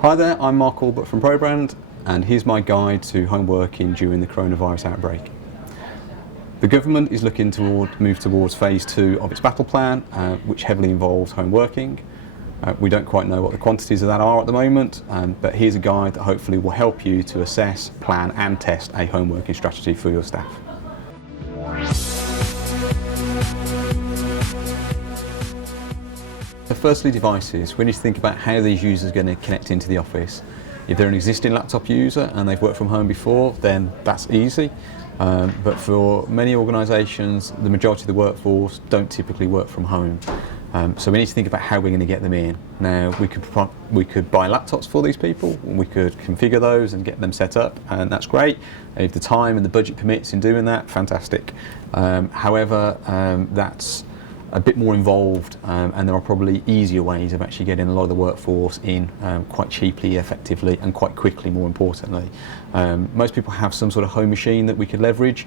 Hi there, I'm Mark Allbutt from ProBrand, and here's my guide to home working during the coronavirus outbreak. The government is looking to move towards phase 2 of its battle plan, which heavily involves home working. We don't quite know what the quantities of that are at the moment, but here's a guide that hopefully will help you to assess, plan and test a home working strategy for your staff. So firstly, devices. We need to think about how these users are going to connect into the office. If they're an existing laptop user and they've worked from home before, then that's easy. But for many organisations, the majority of the workforce don't typically work from home. So we need to think about how we're going to get them in. Now, we could buy laptops for these people, and we could configure those and get them set up, and that's great. If the time and the budget permits in doing that, fantastic. However, that's a bit more involved, and there are probably easier ways of actually getting a lot of the workforce in quite cheaply, effectively and quite quickly, more importantly. Most people have some sort of home machine that we could leverage,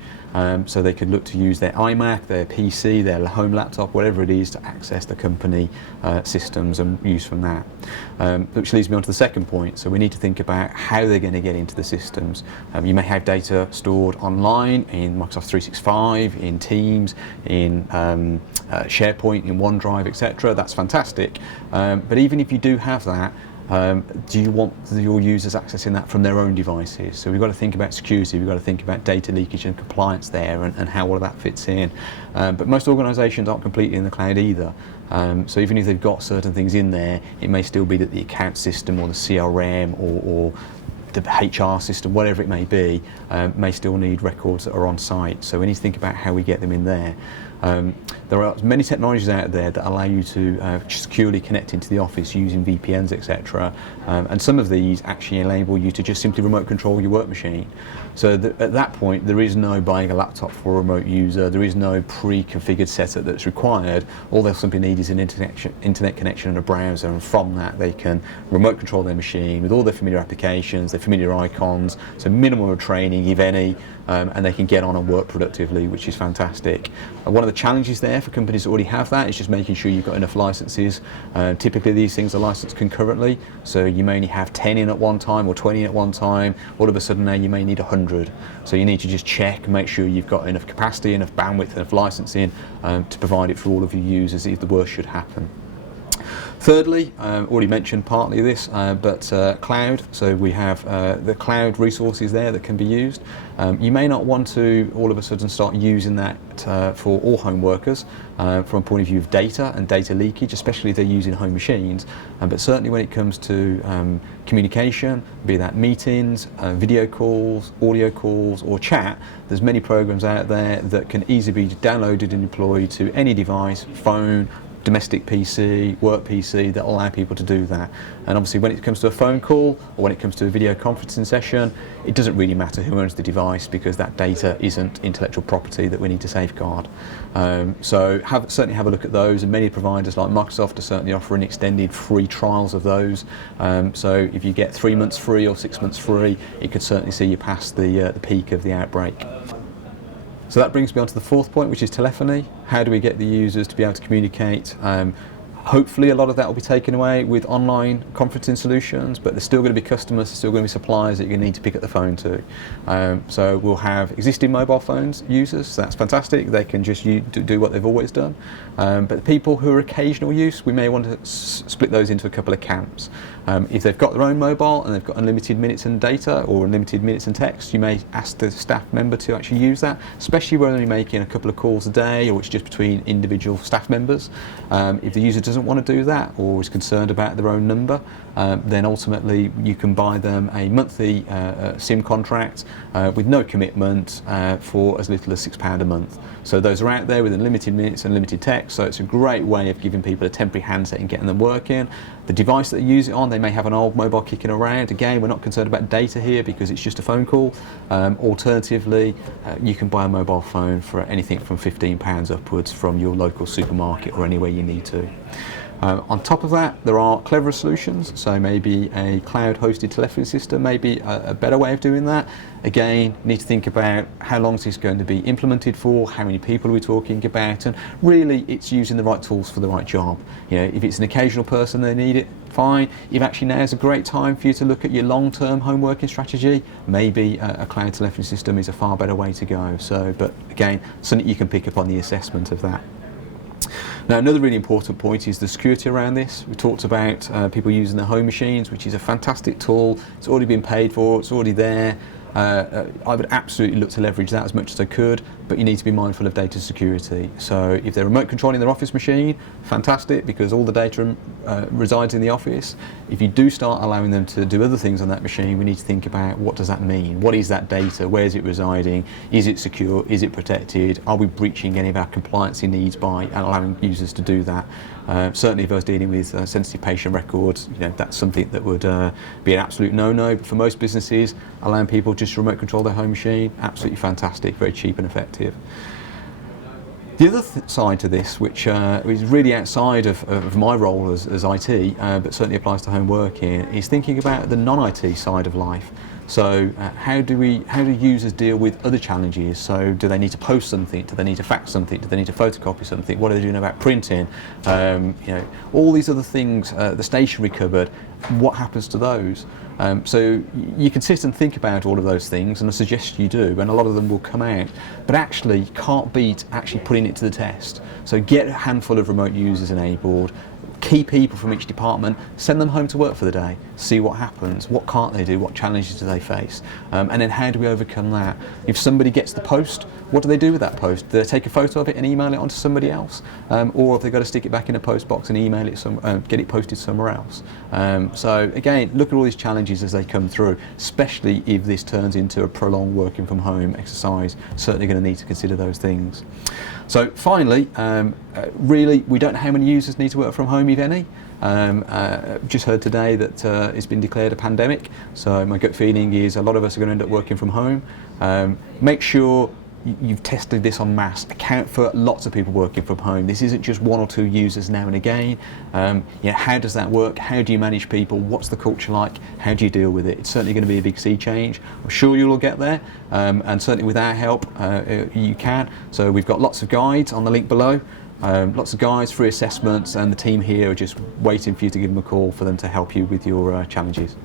so they could look to use their iMac, their PC, their home laptop, whatever it is, to access the company systems and use from that. Which leads me on to the second point. So we need to think about how they're going to get into the systems. You may have data stored online in Microsoft 365, in Teams, in SharePoint, in OneDrive, etc. That's fantastic. But even if you do have that, do you want your users accessing that from their own devices? So we've got to think about security, we've got to think about data leakage and compliance there, and how all of that fits in. But most organisations aren't completely in the cloud either. So even if they've got certain things in there, it may still be that the account system or the CRM or the HR system, whatever it may be, may still need records that are on site. So we need to think about how we get them in there. There are many technologies out there that allow you to securely connect into the office using VPNs, etc. And some of these actually enable you to just simply remote control your work machine. So at that point, there is no buying a laptop for a remote user, there is no pre-configured setup that's required. All they'll simply need is an internet connection and a browser, and from that they can remote control their machine with all their familiar applications, their familiar icons, so minimum of training, if any, and they can get on and work productively, which is fantastic. One of the challenges there for companies that already have that is just making sure you've got enough licenses. Typically these things are licensed concurrently, so you may only have 10 in at one time or 20 in at one time. All of a sudden now you may need 100. So you need to just check, make sure you've got enough capacity, enough bandwidth, enough licensing to provide it for all of your users if the worst should happen. Thirdly, already mentioned partly this, but cloud. So we have the cloud resources there that can be used. You may not want to all of a sudden start using that for all home workers from a point of view of data and data leakage, especially if they're using home machines. But certainly when it comes to communication, be that meetings, video calls, audio calls or chat, there's many programs out there that can easily be downloaded and deployed to any device, phone, domestic PC, work PC, that allow people to do that. And obviously when it comes to a phone call or when it comes to a video conferencing session, it doesn't really matter who owns the device, because that data isn't intellectual property that we need to safeguard. So certainly have a look at those, and many providers like Microsoft are certainly offering extended free trials of those. So if you get 3 months free or 6 months free, it could certainly see you past the peak of the outbreak. So that brings me on to the fourth point, which is telephony. How do we get the users to be able to communicate? Hopefully a lot of that will be taken away with online conferencing solutions, but there's still going to be customers, there's still going to be suppliers that you're going to need to pick up the phone to. So we'll have existing mobile phones users, so that's fantastic. They can just do what they've always done. But the people who are occasional use, we may want to split those into a couple of camps. If they've got their own mobile and they've got unlimited minutes and data or unlimited minutes and text, you may ask the staff member to actually use that, especially when they're making a couple of calls a day or it's just between individual staff members. If the user doesn't want to do that or is concerned about their own number, then ultimately you can buy them a monthly SIM contract with no commitment for as little as £6 a month. So those are out there with unlimited minutes and limited text, so it's a great way of giving people a temporary handset and getting them working. The device that they use it on, they may have an old mobile kicking around. Again, we're not concerned about data here because it's just a phone call. Alternatively, you can buy a mobile phone for anything from £15 upwards from your local supermarket or anywhere you need to. On top of that, there are cleverer solutions, so maybe a cloud-hosted telephony system may be a better way of doing that. Again, need to think about how long is this going to be implemented for, how many people are we talking about, and really it's using the right tools for the right job. You know, if it's an occasional person they need it, fine. If actually now is a great time for you to look at your long-term home working strategy, maybe a cloud telephony system is a far better way to go. So, but again, something you can pick up on the assessment of that. Now, another really important point is the security around this. We talked about people using their home machines, which is a fantastic tool. It's already been paid for, it's already there. I would absolutely look to leverage that as much as I could, but you need to be mindful of data security. So if they're remote controlling their office machine, fantastic, because all the data resides in the office. If you do start allowing them to do other things on that machine, we need to think about what does that mean? What is that data? Where is it residing? Is it secure? Is it protected? Are we breaching any of our compliance needs by allowing users to do that? Certainly if I was dealing with sensitive patient records, you know, that's something that would be an absolute no-no. But for most businesses, allowing people just to remote control their home machine, absolutely fantastic, very cheap and effective. The other side to this, which is really outside of my role as IT, but certainly applies to home working, is thinking about the non-IT side of life. So how do users deal with other challenges? So do they need to post something? Do they need to fax something? Do they need to photocopy something? What are they doing about printing? You know, all these other things, the stationery cupboard, what happens to those? So you can sit and think about all of those things, and I suggest you do, and a lot of them will come out. But actually, you can't beat actually putting it to the test. So get a handful of remote users enabled, key people from each department, send them home to work for the day, see what happens, what can't they do, what challenges do they face, and then how do we overcome that? If somebody gets the post, what do they do with that post? Do they take a photo of it and email it on to somebody else? Or have they got to stick it back in a post box and email it, get it posted somewhere else? So again, look at all these challenges as they come through, especially if this turns into a prolonged working from home exercise. Certainly going to need to consider those things. So finally, really, we don't know how many users need to work from home, if any. Just heard today that it's been declared a pandemic, so my gut feeling is a lot of us are going to end up working from home. Make sure you've tested this en masse. Account for lots of people working from home. This isn't just one or two users now and again. You know, how does that work? How do you manage people? What's the culture like? How do you deal with it? It's certainly going to be a big sea change. I'm sure you'll all get there, and certainly with our help, you can. So we've got lots of guides on the link below. Lots of guides, free assessments, and the team here are just waiting for you to give them a call for them to help you with your challenges.